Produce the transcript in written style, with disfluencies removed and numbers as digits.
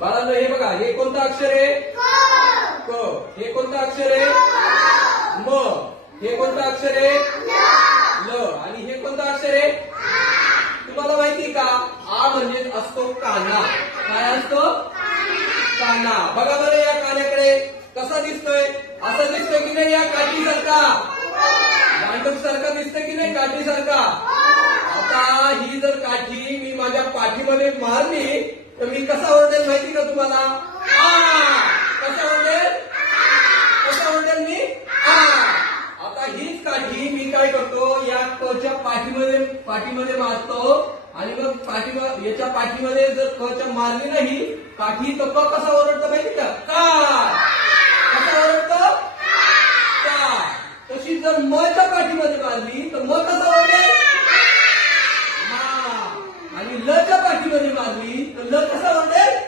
बाळांनो हे बघा, हे कोणतं अक्षर आहे? क. हे कोणतं अक्षर आहे? म. हे कोणतं अक्षर आहे? ल. आणि हे कोणतं अक्षर आहे? तुम्हाला माहिती का? आ म्हणजे असतो काना. काय असतो? काना. बघा बरं या कान्याकडे कसा दिसतोय? असं दिसतोय की नाही या काठीसारखा? दांडूक सारखा दिसतोय की नाही काठीसारखा? आता ही जर काठी मी माझ्या पाठीमध्ये मारली तर मी कसा ओरडेल माहिती का तुम्हाला? कसा ओरडेल? कसा ओरडेल मी? आता हीच काठी मी काय करतो, या कच्या पाठीमध्ये मारतो आणि मग याच्या पाठीमध्ये जर कच्या मारली नाही काठी तर क कसा ओरडतो माहिती का? कसा ओरडतो? का. तशी जर मच्या पाठीमध्ये मारली तर म कसा ओरडेल? आणि लच्या पाठीमध्ये मारली तर ल कसा ओरडेल?